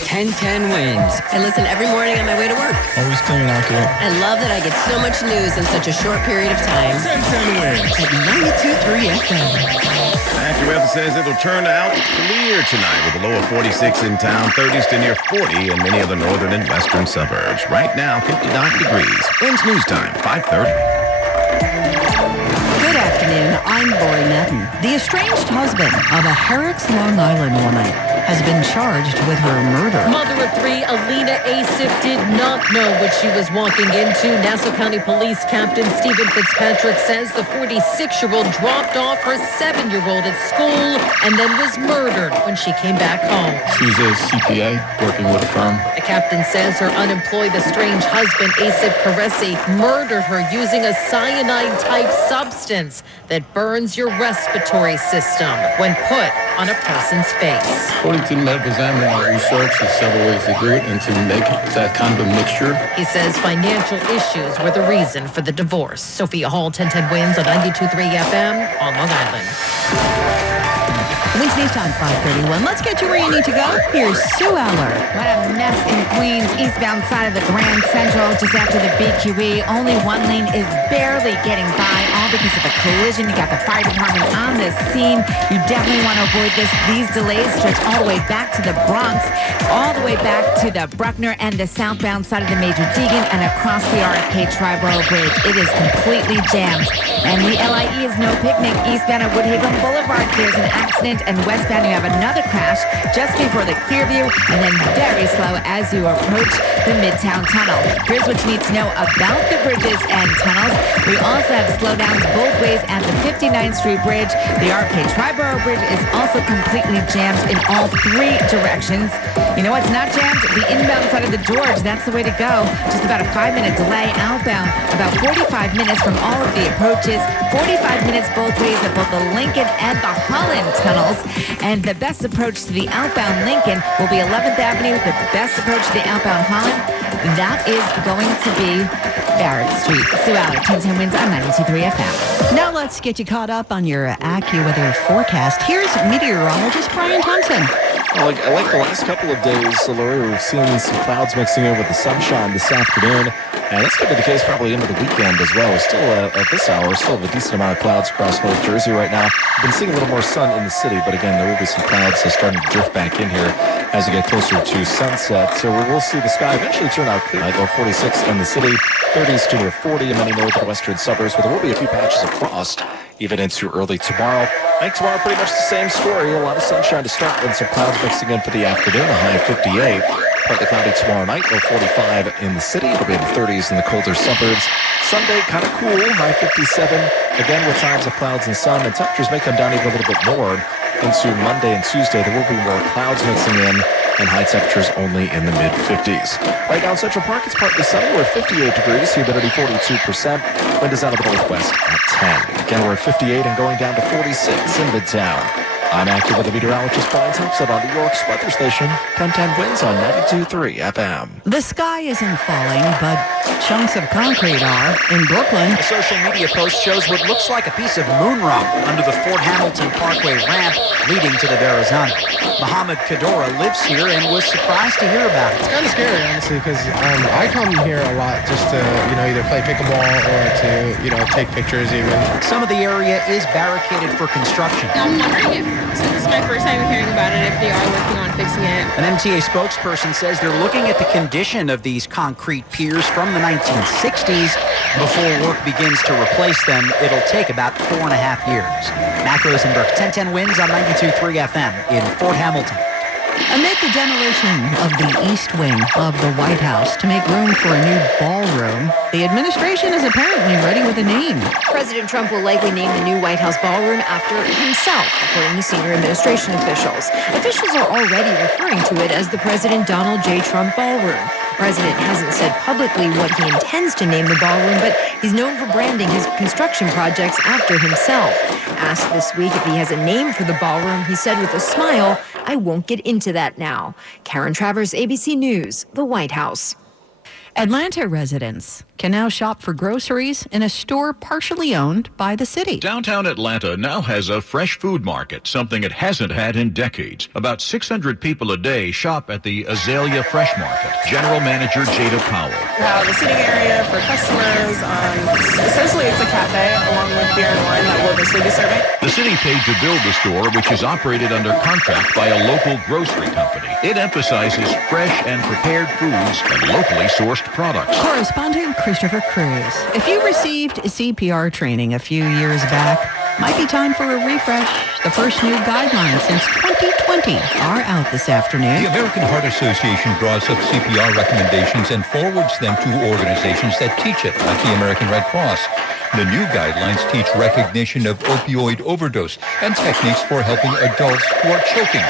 1010 wins. I listen every morning on my way to work. Always clean and accurate. I love that I get so much news in such a short period of time. 1010 wins. At 92.3 FM. AccuWeather says it'll turn out clear tonight with a low of 46 in town, 30s to near 40 in many of the northern and western suburbs. Right now, 59 degrees. Wins news time, 5:30. Good afternoon, I'm Lori Madden. The estranged husband of a Harrods, Long Island woman has been charged with her murder. Mother of three, Alina Asif, did not know what she was walking into. Nassau County Police Captain Stephen Fitzpatrick says the 46-year-old dropped off her 7-year-old at school and then was murdered when she came back home. She's a CPA working with a firm. The captain says her unemployed estranged husband, Asif Karesi, murdered her using a cyanide-type substance that burns your respiratory system when put on a person's face. According to the medical examiner research, there's several ways to agree and to make that kind of a mixture. He says financial issues were the reason for the divorce. Sophia Hall, 1010 wins on 92.3 FM on Long Island. Wins News Time, 5:31. Let's get you where you need to go. Here's Sue Aller. What a mess in Queens, eastbound side of the Grand Central, just after the BQE. Only one lane is barely getting by, all because of a collision. You got the fire department on the scene. You definitely want to avoid this. These delays stretch all the way back to the Bronx, all the way back to the Bruckner and the southbound side of the Major Deegan and across the RFK Triborough Bridge. It is completely jammed. And the LIE is no picnic. Eastbound at Woodhaven Boulevard, there's an accident, and westbound you have another crash just before the Clearview, and then very slow as you approach the Midtown Tunnel. Here's what you need to know about the bridges and tunnels. We also have slowdowns both ways at the 59th Street Bridge. The RFK Triborough Bridge is also completely jammed in all three directions. You know what's not jammed? The inbound side of the George. That's the way to go. Just about a 5-minute delay outbound. About 45 minutes from all of the approaches. 45 minutes both ways at both the Lincoln and the Holland tunnels. And the best approach to the outbound Lincoln will be 11th Avenue. The best approach to the outbound Holland, that is going to be Barrett Street. Sue Aller, 1010 wins on 92.3 FM. Now let's get you caught up on your AccuWeather forecast. Here's meteorologist Brian Thompson. I like the last couple of days, Lori. We've seen some clouds mixing in with the sunshine this afternoon, and that's going to be the case probably into the weekend as well. We're still, at this hour, still have a decent amount of clouds across North Jersey right now. We've been seeing a little more sun in the city, but again, there will be some clouds starting to drift back in here as we get closer to sunset. So we will see the sky eventually turn out clear. Low 46 in the city, 30s to near 40 in many northern and western suburbs, but there will be a few patches of frost even into early tomorrow. I think tomorrow pretty much the same story. A lot of sunshine to start and some clouds mixing in for the afternoon. A high of 58. Partly cloudy tomorrow night. Low 45 in the city. It'll be in the 30s in the colder suburbs. Sunday kind of cool. High 57. Again with times of clouds and sun. And temperatures may come down even a little bit more into Monday and Tuesday. There will be more clouds mixing in, and high temperatures only in the mid-50s. Right now in Central Park, it's partly sunny. We're at 58 degrees, humidity 42%. Wind is out of the northwest at 10. Again, we're at 58 and going down to 46 in Midtown. I'm AccuWeather meteorologist Brian Thompson on New York's weather station, 1010 wins on 92.3 FM. The sky isn't falling, but chunks of concrete are. In Brooklyn, A social media post shows what looks like a piece of moon rock under the Fort Hamilton Parkway ramp leading to the Verrazano. Muhammad Kadora lives here and was surprised to hear about it. It's kind of scary, honestly, because I come here a lot just to, either play pickleball or to, take pictures even. Some of the area is barricaded for construction. I'm wondering if, since this is my first time hearing about it, if they are working on fixing it. An MTA spokesperson says they're looking at the condition of these concrete piers from the 1960s. Before work begins to replace them, it'll take about 4.5 years. Mac Rosenberg, 1010 wins on 92.3 FM in Fort Hamilton. amid the demolition of the East Wing of the White House to make room for a new ballroom, the administration is apparently ready with a name. President Trump will likely name the new White House ballroom after himself, according to senior administration officials. Officials are already referring to it as the President Donald J. Trump Ballroom. The president hasn't said publicly what he intends to name the ballroom, but he's known for branding his construction projects after himself. Asked this week if he has a name for the ballroom, he said with a smile, "I won't get into that now." Karen Travers, ABC News, the White House. Atlanta residents can now shop for groceries in a store partially owned by the city. Downtown Atlanta now has a fresh food market, something it hasn't had in decades. About 600 people a day shop at the Azalea Fresh Market. General Manager Jada Powell. We have a seating area for customers. Essentially, it's a cafe along with beer and wine that we'll eventually be serving. The city paid to build the store, which is operated under contract by a local grocery company. It emphasizes fresh and prepared foods and locally sourced products. Correspondent Christopher Cruz. If you received CPR training a few years back, might be time for a refresh. The first new guidelines since 2020 are out this afternoon. The American Heart Association draws up CPR recommendations and forwards them to organizations that teach it, like the American Red Cross. The new guidelines teach recognition of opioid overdose and techniques for helping adults who are choking.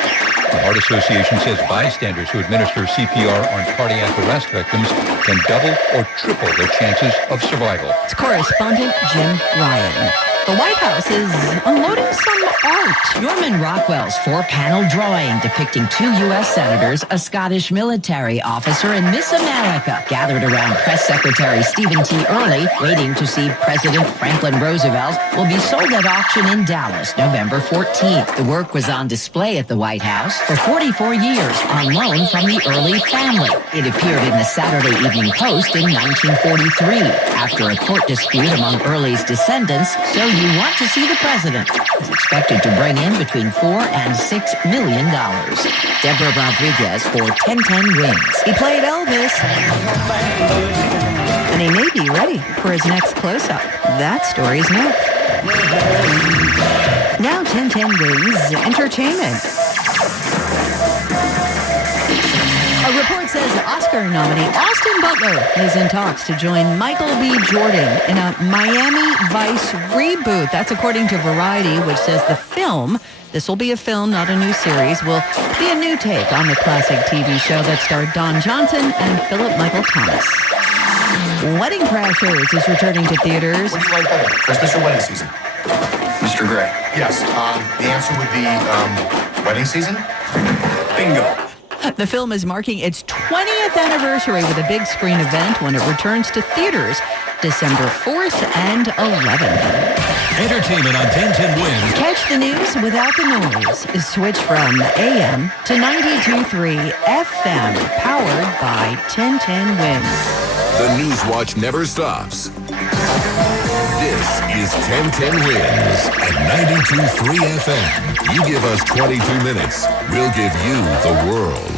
The Heart Association says bystanders who administer CPR on cardiac arrest victims can double or triple their chances of survival. It's correspondent Jim Ryan. The White House is unloading some art. Norman Rockwell's four-panel drawing depicting two U.S. senators, a Scottish military officer, and Miss America gathered around Press Secretary Stephen T. Early, waiting to see President Franklin Roosevelt, will be sold at auction in Dallas November 14th. The work was on display at the White House for 44 years on loan from the Early family. It appeared in the Saturday Evening Post in 1943 after a court dispute among Early's descendants. So You Want to See the President is expected to bring in between $4 and $6 million. Deborah Rodriguez for 1010 Wins. He played Elvis, and he may be ready for his next close-up. That story's next. Now 1010 Wins Entertainment. A report says Oscar nominee Austin Butler is in talks to join Michael B. Jordan in a Miami Vice reboot. That's according to Variety, which says the film, this will be a film, not a new series, will be a new take on the classic TV show that starred Don Johnson and Philip Michael Thomas. Wedding Crashers is returning to theaters. What do you like better, Christmas or wedding season? Mr. Gray. Yes. The answer would be wedding season. Bingo. The film is marking its 20th anniversary with a big screen event when it returns to theaters December 4th and 11th. Entertainment on 1010 Wins. Catch the news without the noise. Switch from AM to 92.3 FM, powered by 1010 Wins. The News Watch never stops. This is 1010 Wins at 92.3 FM. You give us 22 minutes, we'll give you the world.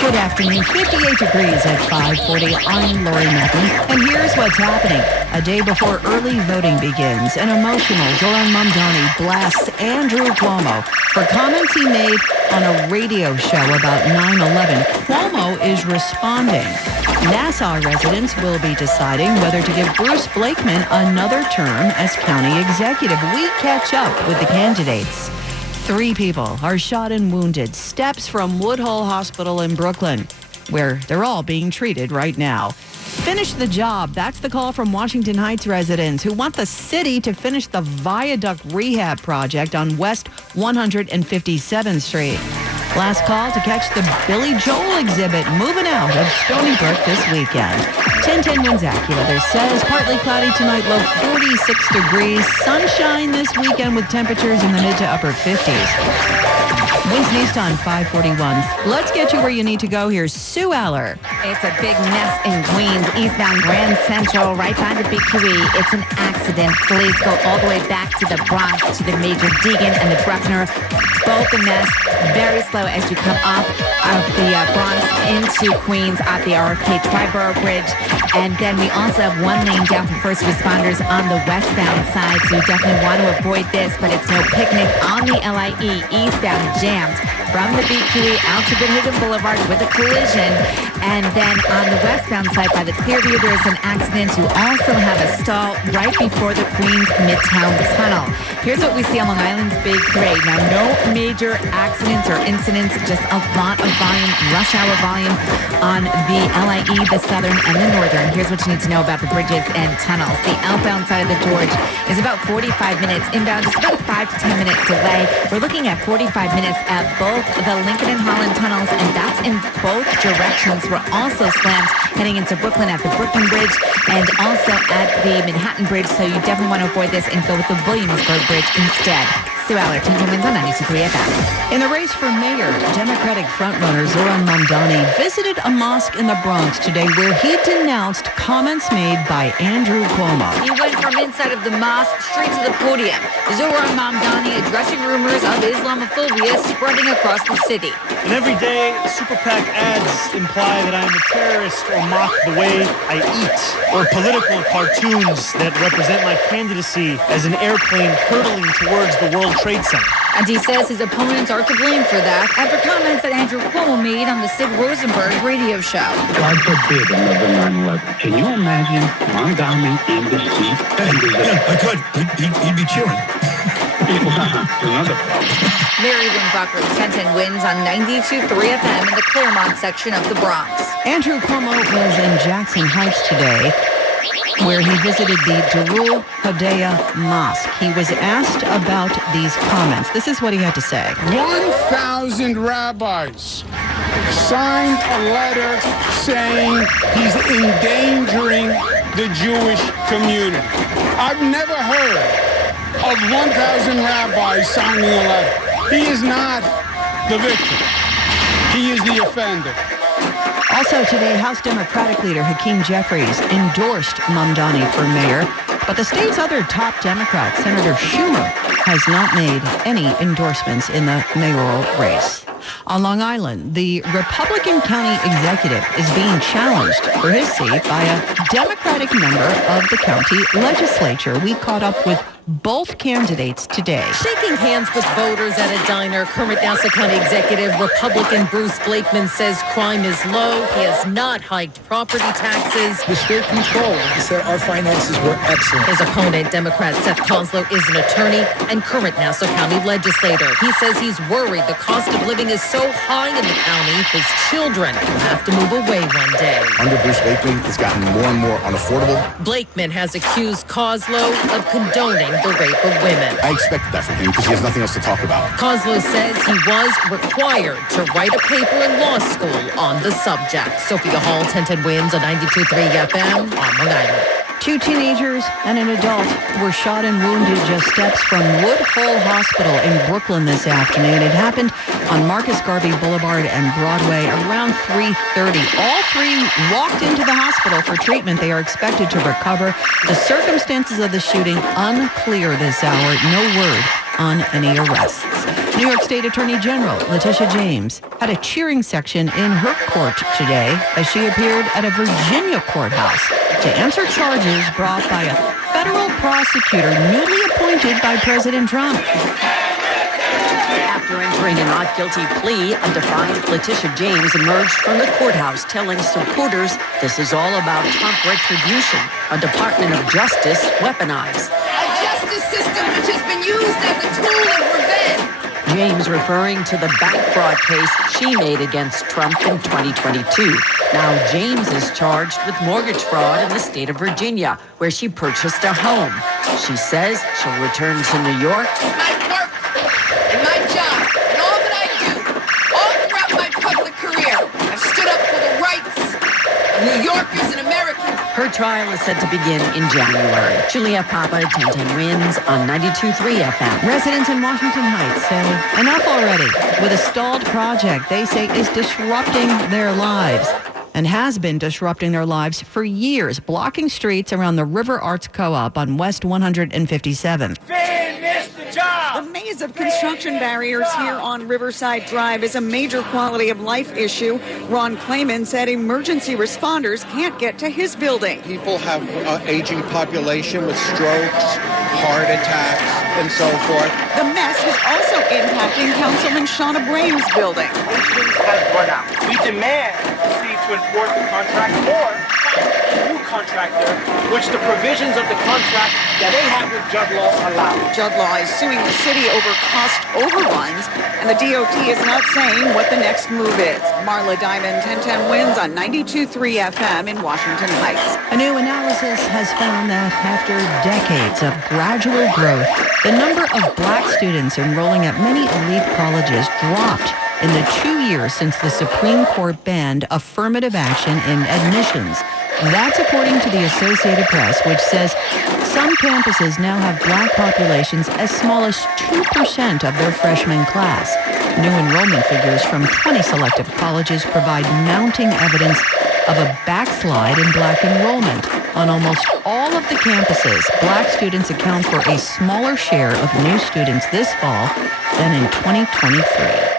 Good afternoon. 58 degrees at 5:40. I'm Lori Madden, and here's what's happening. A day before early voting begins, an emotional Zoran Mamdani blasts Andrew Cuomo for comments he made on a radio show about 9/11. Cuomo is responding. Nassau residents will be deciding whether to give Bruce Blakeman another term as county executive. We catch up with the candidates. 3 people are shot and wounded steps from Woodhull Hospital in Brooklyn, where they're all being treated right now. Finish the job. That's the call from Washington Heights residents who want the city to finish the viaduct rehab project on West 157th Street. Last call to catch the Billy Joel exhibit moving out of Stony Brook this weekend. 1010 Wins AccuWeather says partly cloudy tonight, low 46 degrees. Sunshine this weekend with temperatures in the mid to upper 50s. Wins News Time 5:41. Let's get you where you need to go. Here's Sue Aller. It's a big mess in Queens, eastbound Grand Central, right by the BQE. It's an accident. Delays go all the way back to the Bronx, to the Major Deegan and the Bruckner. Both a mess. Very slow as you come off of the Bronx into Queens at the RFK Triborough Bridge. And then we also have one lane down for first responders on the westbound side. So you definitely want to avoid this, but it's no picnic on the LIE eastbound jammed from the BQE out to Goodhaven Boulevard with a collision. And then on the westbound side by the Clearview, there is an accident. You also have a stall right before the Queens Midtown Tunnel. Here's what we see on Long Island's Big 3. Now, no major accidents or incidents, just a lot of volume, rush hour volume on the LIE, the Southern and the Northern. Here's what you need to know about the bridges and tunnels. The outbound side of the George is about 45 minutes. Inbound is about a 5 to 10 minute delay. We're looking at 45 minutes at both the Lincoln and Holland tunnels, and that's in both directions. We're also slammed heading into Brooklyn at the Brooklyn Bridge and also at the Manhattan Bridge, so you definitely want to avoid this and go with the Williamsburg Bridge instead. Sue Aller, 10 Wins on 92.3 FM. In the race for mayor, Democratic frontrunner Zoran Mamdani visited a mosque in the Bronx today where he denounced comments made by Andrew Cuomo. He went from inside of the mosque straight to the podium. Zoran Mamdani addressing rumors of Islamophobia spreading across the city. And every day, Super PAC ads imply that I am a terrorist or mock the way I eat, or political cartoons that represent my candidacy as an airplane hurtling towards the World Trade Center. And he says his opponents are to blame for that after comments that Andrew Cuomo made on the Sid Rosenberg radio show. God forbid another 9/11. Can you imagine Mamdani in the seat? I could. He'd be cheering. Another problem. Mary Lynn Buckley, 1010 Wins on 92.3 FM in the Claremont section of the Bronx. Andrew Cuomo was in Jackson Heights today, where he visited the Darul Hodea Mosque. He was asked about these comments. This is what he had to say. 1,000 rabbis signed a letter saying he's endangering the Jewish community. I've never heard of 1,000 rabbis signing a letter. He is not the victim. He is the offender. Also today, House Democratic leader Hakeem Jeffries endorsed Mamdani for mayor, but the state's other top Democrat, Senator Schumer, has not made any endorsements in the mayoral race. On Long Island, the Republican county executive is being challenged for his seat by a Democratic member of the county legislature. We caught up with both candidates today. Shaking hands with voters at a diner, current Nassau County Executive Republican Bruce Blakeman says crime is low. He has not hiked property taxes. The state control. He said our finances were excellent. His opponent, Democrat Seth Koslow, is an attorney and current Nassau County legislator. He says he's worried the cost of living is so high in the county, his children will have to move away one day. Under Bruce Blakeman, it's gotten more and more unaffordable. Blakeman has accused Koslow of condoning the rape of women. I expected that from him because he has nothing else to talk about. Koslow says he was required to write a paper in law school on the subject. Sophia Hall, 1010 Wins on 92.3 FM on Long Island. 2 teenagers and an adult were shot and wounded just steps from Woodhull Hospital in Brooklyn this afternoon. It happened on Marcus Garvey Boulevard and Broadway around 3:30. All 3 walked into the hospital for treatment. They are expected to recover. The circumstances of the shooting unclear this hour. No word on any arrests. New York State Attorney General Letitia James had a cheering section in her court today as she appeared at a Virginia courthouse to answer charges brought by a federal prosecutor newly appointed by President Trump. After entering a not guilty plea, a defiant Letitia James emerged from the courthouse telling supporters this is all about Trump retribution, a Department of Justice weaponized. A justice system which has been used as a tool of revenge. James referring to the bank fraud case she made against Trump in 2022. Now James is charged with mortgage fraud in the state of Virginia, where she purchased a home. She says she'll return to New York. My work and my job and all that I do, all throughout my public career, I've stood up for the rights of New Yorkers and Americans. Her trial is set to begin in January. Julia Papa, 1010 Wins on 92.3 FM. Residents in Washington Heights say enough already with a stalled project they say is disrupting their lives and has been disrupting their lives for years, blocking streets around the River Arts Co-op on West 157th. Finish the job! The maze of construction barriers here on Riverside Drive is a major quality of life issue. Ron Clayman said emergency responders can't get to his building. People have an aging population with strokes, heart attacks, and so forth. The mess is also impacting Councilman Shauna Braham's building. Patience has run out. We demand to enforce the contract or a new contractor, which the provisions of the contract that they have with Judd Law allow. Judd Law is suing the city over cost overruns, and the DOT is not saying what the next move is. Marla Diamond, 1010 wins on 92.3 FM in Washington Heights. A new analysis has found that after decades of gradual growth, the number of black students enrolling at many elite colleges dropped in the 2 years since the Supreme Court banned affirmative action in admissions. That's according to the Associated Press, which says some campuses now have black populations as small as 2% of their freshman class. New enrollment figures from 20 selective colleges provide mounting evidence of a backslide in black enrollment. On almost all of the campuses, black students account for a smaller share of new students this fall than in 2023.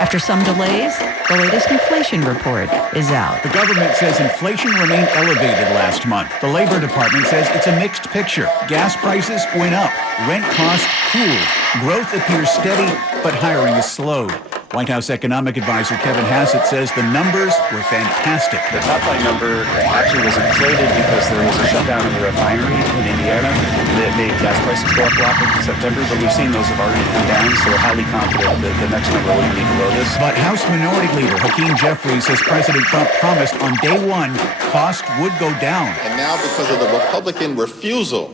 After some delays, the latest inflation report is out. The government says inflation remained elevated last month. The Labor Department says it's a mixed picture. Gas prices went up. Rent costs cooled. Growth appears steady, but hiring is slowed. White House economic advisor Kevin Hassett says the numbers were fantastic. The top line number actually was inflated because there was a shutdown in the refinery in Indiana that made gas prices go up a lot in September, but we've seen those have already come down, so we're highly confident that the next number will be below this. But House Minority Leader Hakeem Jeffries says President Trump promised on day one costs would go down. And now because of the Republican refusal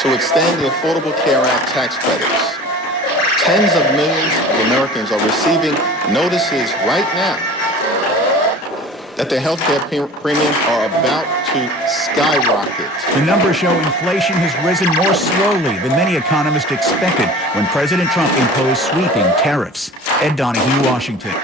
to extend the Affordable Care Act tax credits, tens of millions of Americans are receiving notices right now that their health care premiums are about to skyrocket. The numbers show inflation has risen more slowly than many economists expected when President Trump imposed sweeping tariffs. Ed Donahue, Washington.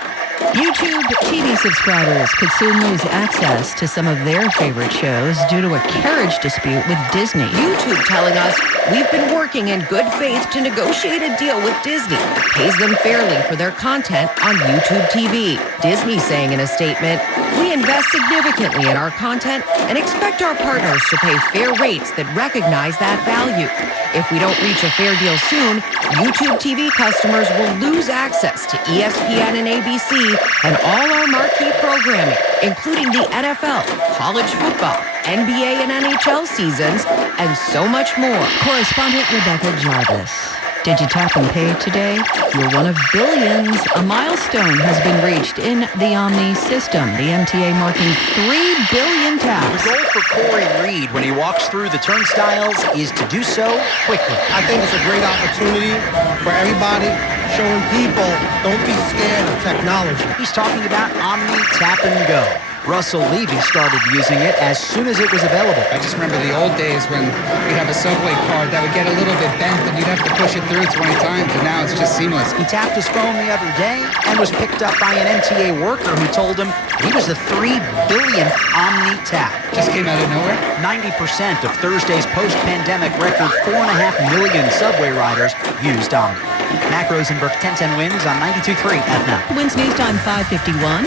YouTube TV subscribers could soon lose access to some of their favorite shows due to a carriage dispute with Disney. YouTube telling us we've been working in good faith to negotiate a deal with Disney that pays them fairly for their content on YouTube TV. Disney saying in a statement, we invest significantly in our content and expect our partners to pay fair rates that recognize that value. If we don't reach a fair deal soon, YouTube TV customers will lose access to ESPN and ABC and all our marquee programming, including the NFL, college football, NBA and NHL seasons, and so much more. Correspondent Rebecca Jarvis. Did you tap and pay today? You're one of billions. A milestone has been reached in the Omni system. The MTA marking 3 billion taps. The goal for Corey Reed when he walks through the turnstiles is to do so quickly. I think it's a great opportunity for everybody, showing people don't be scared of technology. He's talking about Omni Tap and Go. Russell Levy started using it as soon as it was available. I just remember the old days when we'd have a subway card that would get a little bit bent and you'd have to push it through 20 times, and now it's just seamless. He tapped his phone the other day and was picked up by an MTA worker who told him he was the 3 billionth Omni tap. Just came out of nowhere? 90% of Thursday's post-pandemic record 4.5 million subway riders used Omni. Mac Rosenberg, 1010 wins on 92.3 FM. Wins News Time 551.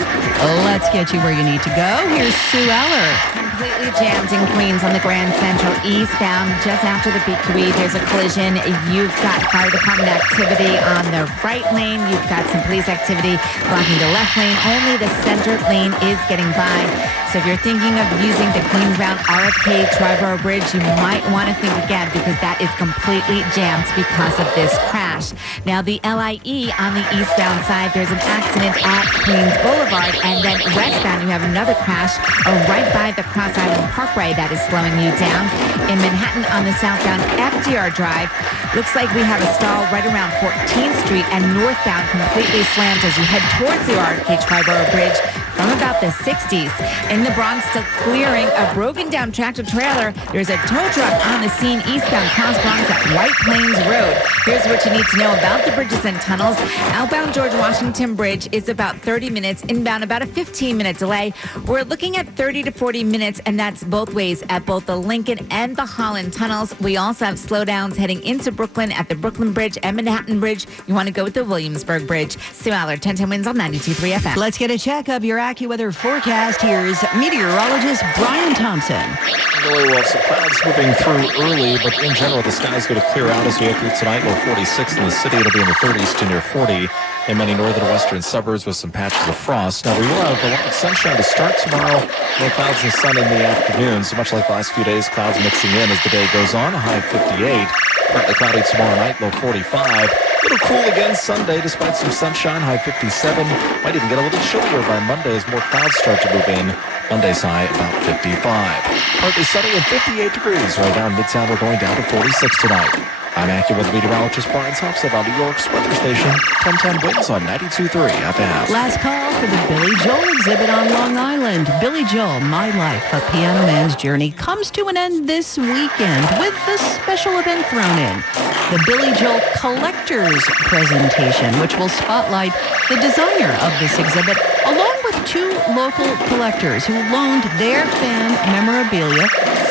Let's get you where you need to go. Here's Sue Eller. Completely jammed in Queens on the Grand Central eastbound just after the BQE. There's a collision. You've got fire department activity on the right lane. You've got some police activity blocking the left lane. Only the center lane is getting by. So if you're thinking of using the Queens-bound RFK Triborough Bridge, you might want to think again because that is completely jammed because of this crash. Now the LIE on the eastbound side, there's an accident at Queens Boulevard, and then westbound you have another crash right by the Cross Island Parkway that is slowing you down. In Manhattan on the southbound FDR Drive, looks like we have a stall right around 14th Street, and northbound completely slammed as you head towards the RFK Triborough Bridge from about the 60s. In the Bronx, still clearing a broken down tractor trailer. There's a tow truck on the scene eastbound Cross Bronx at White Plains Road. Here's what you need to know about the bridges and tunnels. Outbound George Washington Bridge is about 30 minutes. Inbound, about a 15-minute delay. We're looking at 30 to 40 minutes, and that's both ways at both the Lincoln and the Holland tunnels. We also have slowdowns heading into Brooklyn at the Brooklyn Bridge and Manhattan Bridge. You want to go with the Williamsburg Bridge. Sue Aller, 1010 wins on 92.3 FM. Let's get a check of your AccuWeather forecast, here's meteorologist Brian Thompson. Really well, some clouds moving through early, but in general, the sky's going to clear out as we go through tonight. Low 46 in the city. It'll be in the 30s to near 40 in many northern and western suburbs with some patches of frost. Now, we will have a lot of sunshine to start tomorrow. No clouds and sun in the afternoon. So much like the last few days, clouds mixing in as the day goes on. A high of 58. Partly cloudy tomorrow night, low 45. A little cool again Sunday despite some sunshine, high 57. Might even get a little chillier by Monday as more clouds start to move in. Monday's high about 55. Partly sunny and 58 degrees. Right down Midtown, we're going down to 46 tonight. I'm AccuWeather meteorologist Brian Thompson on New York's weather station. 1010 Winds on 92.3 FM. Last call for the Billy Joel exhibit on Long Island. Billy Joel, My Life, A Piano Man's Journey, comes to an end this weekend with a special event thrown in. The Billy Joel Collector's Presentation, which will spotlight the designer of this exhibit, along with two local collectors who loaned their fan memorabilia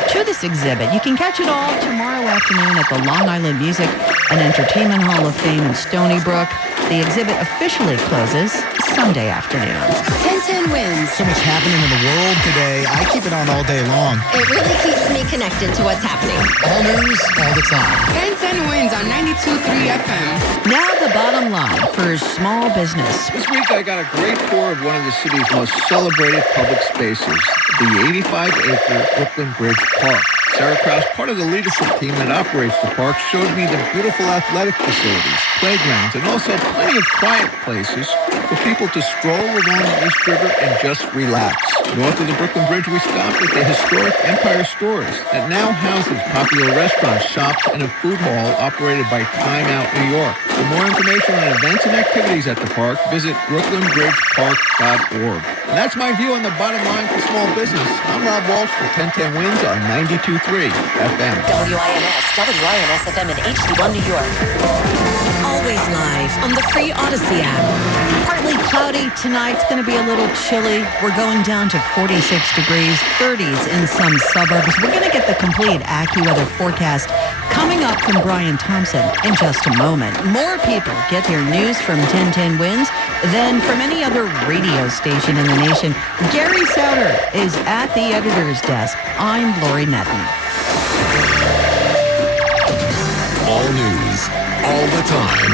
to this exhibit. You can catch it all tomorrow afternoon at the Long Island Music and Entertainment Hall of Fame in Stony Brook. The exhibit officially closes Sunday afternoon. 1010 Wins. So much happening in the world today. I keep it on all day long. It really keeps me connected to what's happening. All news, all the time. 1010 Wins on 92.3 FM. Now the bottom line for small business. This week I got a great tour of one of the city's most celebrated public spaces, the 85-acre Brooklyn Bridge Park. Sarah Krause, part of the leadership team that operates the park, showed me the beautiful athletic facilities, playgrounds, and also plenty of quiet places for people to stroll along the East River and just relax. North of the Brooklyn Bridge, we stopped at the historic Empire Stores that now houses popular restaurants, shops, and a food hall operated by Time Out New York. For more information on events and activities at the park, visit brooklynbridgepark.org. And that's my view on the bottom line for small business. I'm Rob Walsh for 1010 Wins on 92.3 FM. WINS FM in HD1 New York. Always live on the free Odyssey app. Partly cloudy tonight. It's going to be a little chilly. We're going down to 46 degrees, 30s in some suburbs. We're going to get the complete AccuWeather forecast coming up from Brian Thompson in just a moment. More people get their news from 1010 Wins than from any other radio station in the nation. Gary Souter is at the editor's desk. I'm Lori Netton. All news, all the time.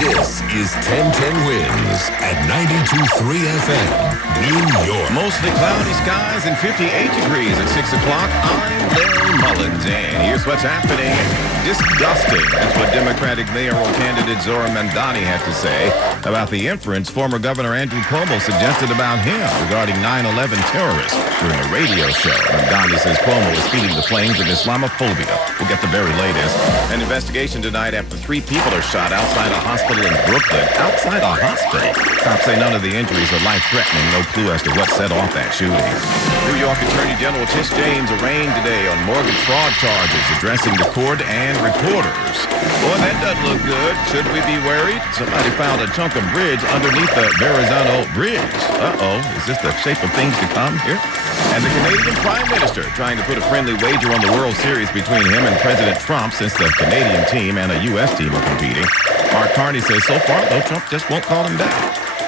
This is 1010 Wins at 92.3 FM, New York. Mostly cloudy skies and 58 degrees at 6 o'clock. I'm Larry Mullins, and here's what's happening. Disgusting. That's what Democratic mayoral candidate Zora Mandani had to say about the inference former Governor Andrew Cuomo suggested about him regarding 9/11 terrorists during a radio show. Mandani says Cuomo is feeding the flames of Islamophobia. We'll get the very latest. An investigation tonight after 3 people are shot outside a hospital in Brooklyn. Outside a hospital. Cops say none of the injuries are life-threatening. No clue as to what set off that shooting. New York Attorney General Tish James arraigned today on mortgage fraud charges, addressing the court and reporters. Boy, that doesn't look good. Should we be worried? Somebody found a chunk of bridge underneath the Verrazano Bridge. Uh-oh. Is this the shape of things to come here? And the Canadian Prime Minister trying to put a friendly wager on the World Series between him and President Trump, since the Canadian team and a U.S. team are competing. Mark Carney says so far, though, Trump just won't call him back.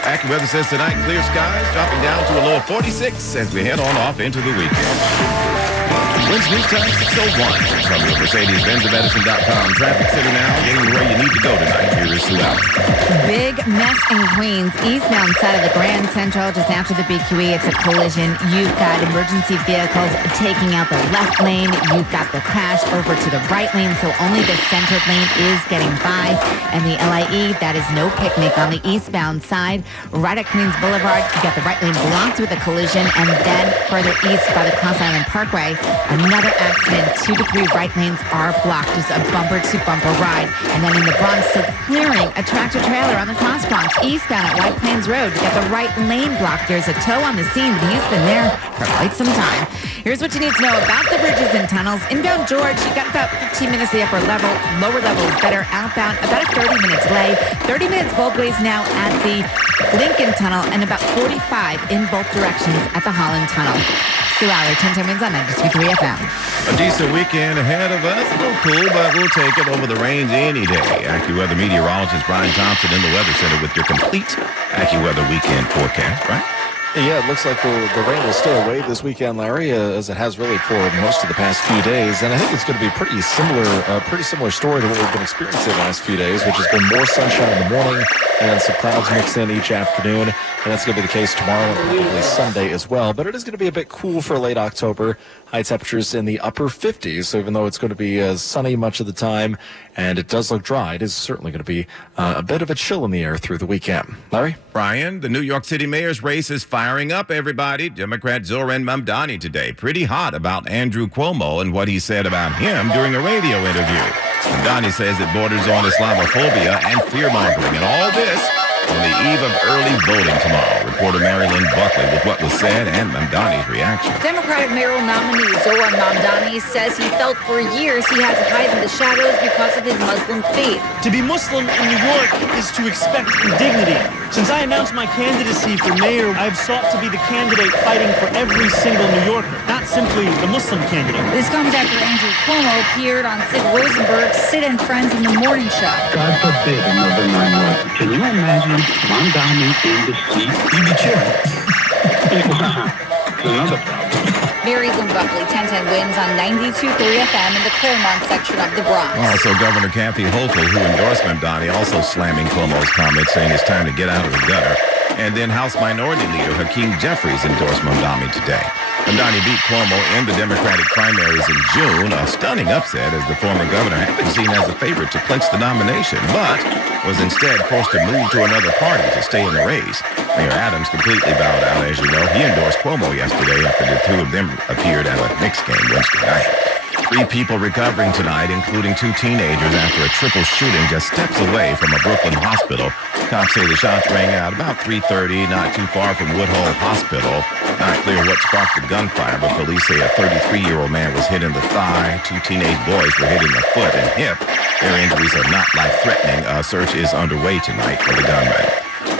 AccuWeather says tonight, clear skies, dropping down to a low of 46 as we head on off into the weekend. Wins News Time 6:01 from your Mercedes-Benz of Edison.com traffic center now, getting where you need to go tonight. Here is Sue Allen. Big mess in Queens, eastbound side of the Grand Central, just after the BQE. It's a collision. You've got emergency vehicles taking out the left lane. You've got the crash over to the right lane, so only the center lane is getting by. And the LIE, that is no picnic on the eastbound side. Right at Queens Boulevard, you got the right lane blocked with a collision, and then further east by the Cross Island Parkway, another accident. 2 to 3 right lanes are blocked. Just a bumper-to-bumper ride. And then in the Bronx, still clearing a tractor-trailer on the Cross Bronx eastbound at White Plains Road. You got the right lane blocked. There's a tow on the scene, but he's been there for quite some time. Here's what you need to know about the bridges and tunnels. Inbound George, you got about 15 minutes the upper level. Lower level is better. Outbound, about a 30 minutes delay. 30 minutes both ways now at the Lincoln Tunnel, and about 45 in both directions at the Holland Tunnel. Sue Aller, 10 Wins on 92.3 FM. A decent weekend ahead of us. A little cool, but we'll take it over the rains any day. AccuWeather meteorologist Brian Thompson in the Weather Center with your complete AccuWeather weekend forecast, right? Yeah, it looks like the rain will stay away this weekend, Larry, as it has really for most of the past few days. And I think it's going to be pretty similar story to what we've been experiencing the last few days, which has been more sunshine in the morning and then some clouds mix in each afternoon. And that's going to be the case tomorrow and probably Sunday as well. But it is going to be a bit cool for late October. High temperatures in the upper 50s. So even though it's going to be sunny much of the time and it does look dry, it is certainly going to be a bit of a chill in the air through the weekend. Larry? Brian, the New York City mayor's race is firing up, everybody. Democrat Zoran Mamdani today. Pretty hot about Andrew Cuomo and what he said about him during a radio interview. Mamdani says it borders on Islamophobia and fear-mongering. And all this on the eve of early voting tomorrow. Reporter Mary Lynn Buckley with what was said and Mamdani's reaction. Democratic mayoral nominee Zoran Mamdani says he felt for years he had to hide in the shadows because of his Muslim faith. To be Muslim in New York is to expect indignity. Since I announced my candidacy for mayor, I have sought to be the candidate fighting for every single New Yorker, not simply the Muslim candidate. This comes after Andrew Cuomo appeared on Sid Rosenberg's Sid and Friends in the Morning Show. God forbid another 9/11. Can you imagine Mamdani in the seat? You'd be chilling. It's another problem. Mary Lynn Buckley, 1010 Wins on 92.3 FM in the Claremont section of the Bronx. Also, Governor Kathy Hochul, who endorsed Mamdani, also slamming Cuomo's comments, saying it's time to get out of the gutter. And then House Minority Leader Hakeem Jeffries endorsed Mamdani today. Mamdani beat Cuomo in the Democratic primaries in June, a stunning upset as the former governor had been seen as a favorite to clinch the nomination, but was instead forced to move to another party to stay in the race. Mayor Adams completely bowed out, as you know. He endorsed Cuomo yesterday after the two of them appeared at a Knicks game Wednesday night. 3 people recovering tonight, including 2 teenagers after a triple shooting just steps away from a Brooklyn hospital. Cops say the shots rang out about 3:30, not too far from Woodhull Hospital. Not clear what sparked the gunfire, but police say a 33-year-old man was hit in the thigh. 2 teenage boys were hit in the foot and hip. Their injuries are not life-threatening. A search is underway tonight for the gunman.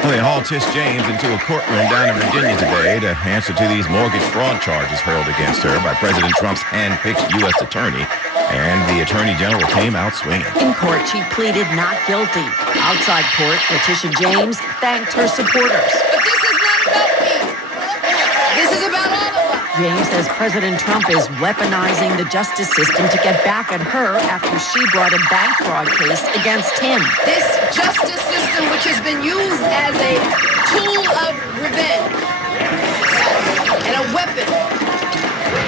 Well, they hauled Tish James into a courtroom down in Virginia today to answer to these mortgage fraud charges hurled against her by President Trump's hand-picked U.S. attorney. And the attorney general came out swinging. In court, she pleaded not guilty. Outside court, Letitia James thanked her supporters. But this is not about me. This is about all of us. James says President Trump is weaponizing the justice system to get back at her after she brought a bank fraud case against him. This justice system, which has been used as a tool of revenge and a weapon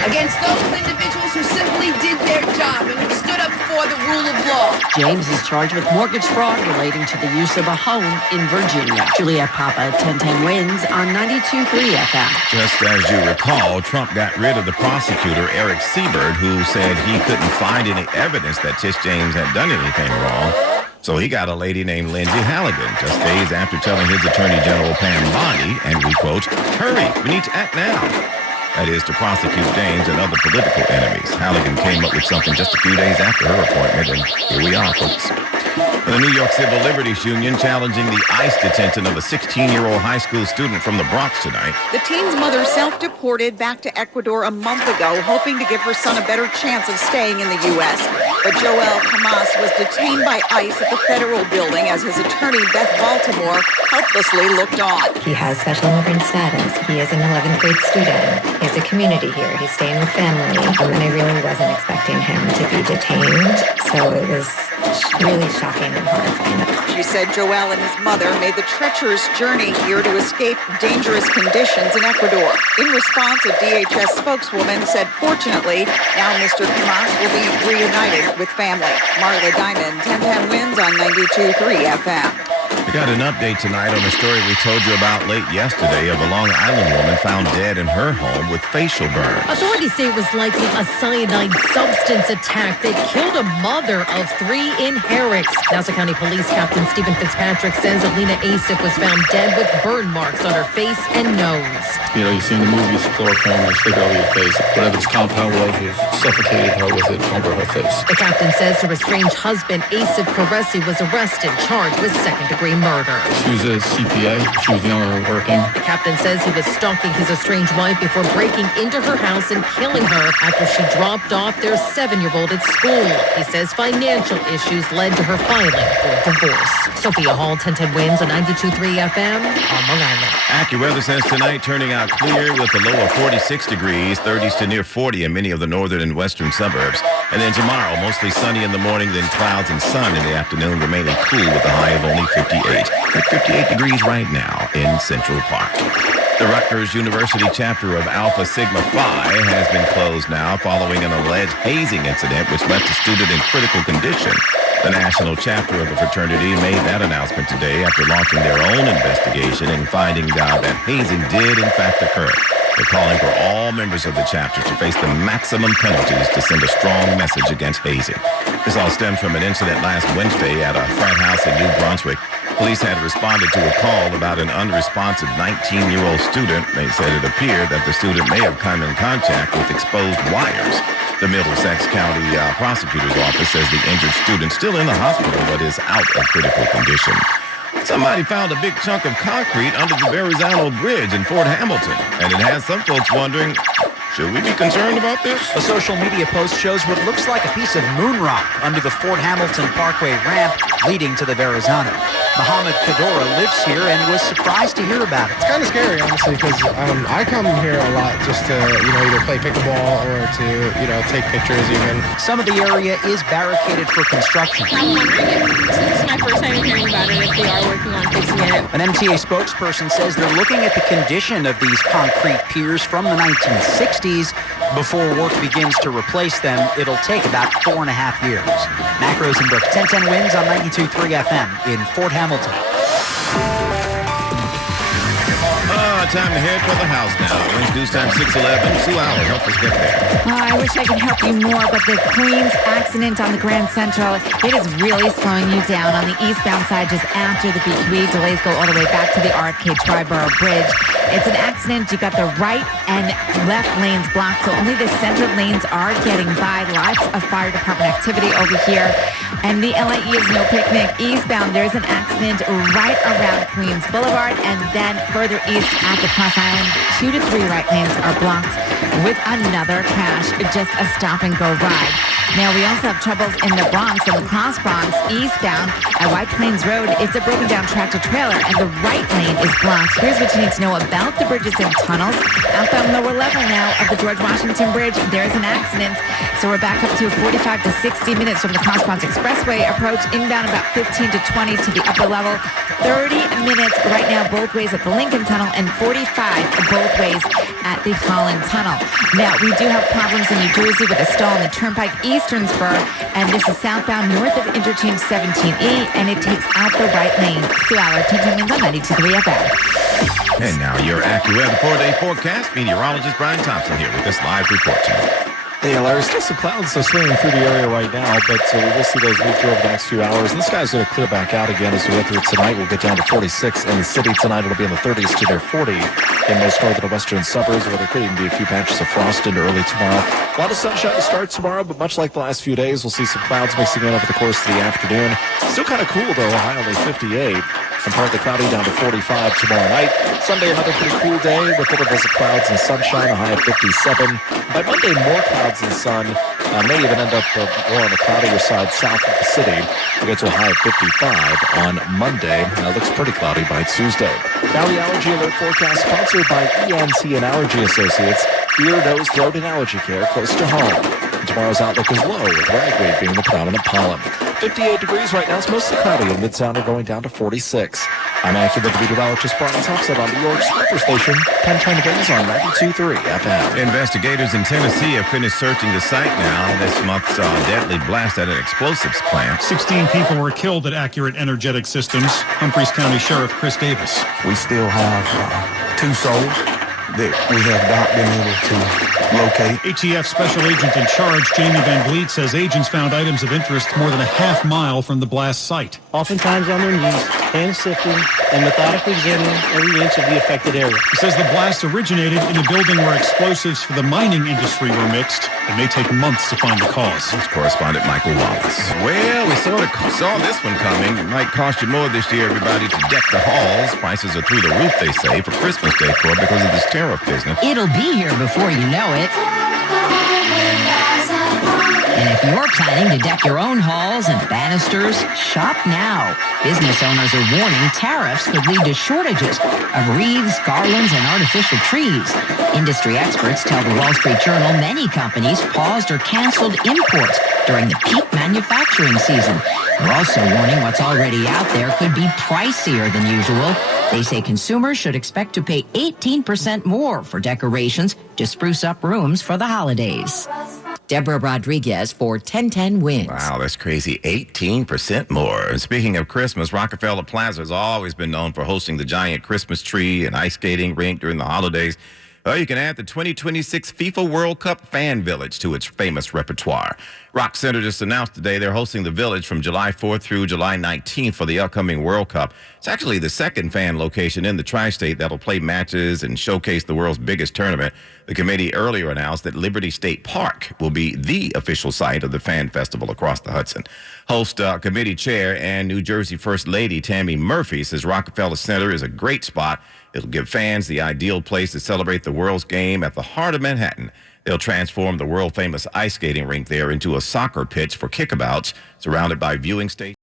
against those individuals who simply did their job and who stood up for the rule of law. James is charged with mortgage fraud relating to the use of a home in Virginia. Juliette Papa, 1010 Wins on 92.3 FM. Just as you recall, Trump got rid of the prosecutor, Eric Siebert, who said he couldn't find any evidence that Tish James had done anything wrong. So he got a lady named Lindsay Halligan just days after telling his Attorney General Pam Bondi, and we quote, "Hurry, we need to act now." That is, to prosecute James and other political enemies. Halligan came up with something just a few days after her appointment, and here we are, folks. The New York Civil Liberties Union challenging the ICE detention of a 16-year-old high school student from the Bronx tonight. The teen's mother self-deported back to Ecuador a month ago, hoping to give her son a better chance of staying in the U.S. But Joel Camas was detained by ICE at the federal building as his attorney, Beth Baltimore, helplessly looked on. He has special immigrant status. He is an 11th grade student. He has a community here. He's staying with family. And I really wasn't expecting him to be detained. So it was really shocking and horrifying. She said Joel and his mother made the treacherous journey here to escape dangerous conditions in Ecuador. In response, a DHS spokeswoman said, fortunately, now Mr. Camas will be reunited with family. Marla Diamond, 1010 Wins on 92.3 FM. We got an update tonight on the story we told you about late yesterday of a Long Island woman found dead in her home with facial burns. Authorities say it was likely a cyanide substance attack that killed a mother of 3 in Herrick. Nassau County Police Captain Stephen Fitzpatrick says Alina Asif was found dead with burn marks on her face and nose. You know, you see in the movies chloroform or stick over your face. Whatever its compound was suffocated her with it over her face. The captain says her estranged husband, Asif Karesi, was arrested, charged with second-degree murder. She was a CPA. She was young and working. The captain says he was stalking his estranged wife before breaking into her house and killing her after she dropped off their 7-year-old at school. He says financial issues led to her filing for divorce. Sophia Hall, 1010 Wins on 92.3 FM on Long Island. AccuWeather says tonight turning out clear with a low of 46 degrees, 30s to near 40 in many of the northern and western suburbs. And then tomorrow, mostly sunny in the morning, then clouds and sun in the afternoon, remaining cool with a high of only 58. At 58 degrees right now in Central Park. The Rutgers University chapter of Alpha Sigma Phi has been closed now following an alleged hazing incident which left a student in critical condition. The national chapter of the fraternity made that announcement today after launching their own investigation and finding that hazing did in fact occur. They're calling for all members of the chapter to face the maximum penalties to send a strong message against hazing. This all stems from an incident last Wednesday at a frat house in New Brunswick. Police had responded to a call about an unresponsive 19-year-old student. They said it appeared that the student may have come in contact with exposed wires. The Middlesex County Prosecutor's Office says the injured student still in the hospital but is out of critical condition. Somebody found a big chunk of concrete under the Verrazano Bridge in Fort Hamilton, and it has some folks wondering, should we be concerned about this? A social media post shows what looks like a piece of moon rock under the Fort Hamilton Parkway ramp leading to the Verrazano. Muhammad Kadora lives here and was surprised to hear about it. It's kind of scary, honestly, because I come here a lot just to, either play pickleball or to, take pictures even. Some of the area is barricaded for construction. I'm wondering if, since this is my first time hearing about it, if they are working on fixing it. An MTA spokesperson says they're looking at the condition of these concrete piers from the 1960s. Before work begins to replace them, it'll take about 4.5 years. Mac Rosenberg, 1010 Wins on 92.3 FM in Fort Hamilton. Time to head for the house now. Wins News Time 6:11. Sue Allen, help us get there. I wish I could help you more, but the Queens accident on the Grand Central, it is really slowing you down on the eastbound side just after the BQE. Delays go all the way back to the RFK Triborough Bridge. It's an accident. You got the right and left lanes blocked, so only the center lanes are getting by. Lots of fire department activity over here. And the LIE is no picnic. Eastbound, there's an accident right around Queens Boulevard, and then further east at the Cross Island, 2 to 3 right lanes are blocked with another crash, just a stop-and-go ride. Now, we also have troubles in the Bronx, in the Cross Bronx, eastbound at White Plains Road. It's a broken-down tractor-trailer, and the right lane is blocked. Here's what you need to know about the bridges and tunnels. Outbound lower level now of the George Washington Bridge, there's an accident. So we're back up to 45 to 60 minutes from the Cross Bronx Expressway approach. Inbound about 15 to 20 to the upper level. 30 minutes right now both ways at the Lincoln Tunnel, and 45 both ways at the Holland Tunnel. Now, we do have problems in New Jersey with a stall in the Turnpike Eastern Spur, and this is southbound north of Interchange 17E, and it takes out the right lane. Sue Aller, 10 Wins on 92.3 FM. And now your AccuWeather 4-day forecast. Meteorologist Brian Thompson here with this live report tonight. Hey, Larry, still some clouds swinging through the area right now, but we will see those move through over the next few hours. And the sky's going to clear back out again as we get through tonight. We'll get down to 46 in the city tonight. It'll be in the 30s to near 40 in most northern and western suburbs, where there could even be a few patches of frost into early tomorrow. A lot of sunshine to start tomorrow, but much like the last few days, we'll see some clouds mixing in over the course of the afternoon. Still kind of cool, though. High only 58. And partly cloudy down to 45 tomorrow night. Sunday, another pretty cool day with intervals of clouds and sunshine, a high of 57. By Monday, more clouds and sun. May even end up more on the cloudier side south of the city. We'll get to a high of 55 on Monday. It looks pretty cloudy by Tuesday. Now the Allergy Alert forecast sponsored by ENT and Allergy Associates. Ear, nose, throat, and allergy care close to home. And tomorrow's outlook is low, with ragweed being the predominant pollen. 58 degrees right now. It's mostly cloudy, and Midtown are going down to 46. I'm AccuWeather meteorologist Brian Thompson on New York's weather station, 1010 Wins on 92.3 FM. Investigators in Tennessee have finished searching the site now. This month saw a deadly blast at an explosives plant. 16 people were killed at Accurate Energetic Systems. Humphreys County Sheriff Chris Davis. We still have 2 souls that we have not been able to locate. ATF Special Agent in charge, Jamie Van Vliet, says agents found items of interest more than a half mile from the blast site. Oftentimes on their knees, hand sifting, and methodically examining every inch of the affected area. He says the blast originated in a building where explosives for the mining industry were mixed. It may take months to find the cause. That's correspondent Michael Wallace. Well, we sort of saw this one coming. It might cost you more this year, everybody, to deck the halls. Prices are through the roof, they say, for Christmas decor because of this tariff business. It'll be here before you know it. And if you're planning to deck your own halls and banisters, shop now. Business owners are warning tariffs could lead to shortages of wreaths, garlands, and artificial trees. Industry experts tell the Wall Street Journal many companies paused or canceled imports during the peak manufacturing season. They're also warning what's already out there could be pricier than usual. They say consumers should expect to pay 18% more for decorations to spruce up rooms for the holidays. Deborah Rodriguez for 1010 Wins. Wow, that's crazy. 18% more. And speaking of Christmas, Rockefeller Plaza has always been known for hosting the giant Christmas tree and ice skating rink during the holidays. Well, you can add the 2026 FIFA World Cup Fan Village to its famous repertoire. Rock Center just announced today they're hosting the Village from July 4th through July 19th for the upcoming World Cup. It's actually the second fan location in the tri-state that'll play matches and showcase the world's biggest tournament. The committee earlier announced that Liberty State Park will be the official site of the fan festival across the Hudson. Host committee chair and New Jersey First Lady Tammy Murphy says Rockefeller Center is a great spot. It'll give fans the ideal place to celebrate the world's game at the heart of Manhattan. They'll transform the world-famous ice skating rink there into a soccer pitch for kickabouts, surrounded by viewing stations.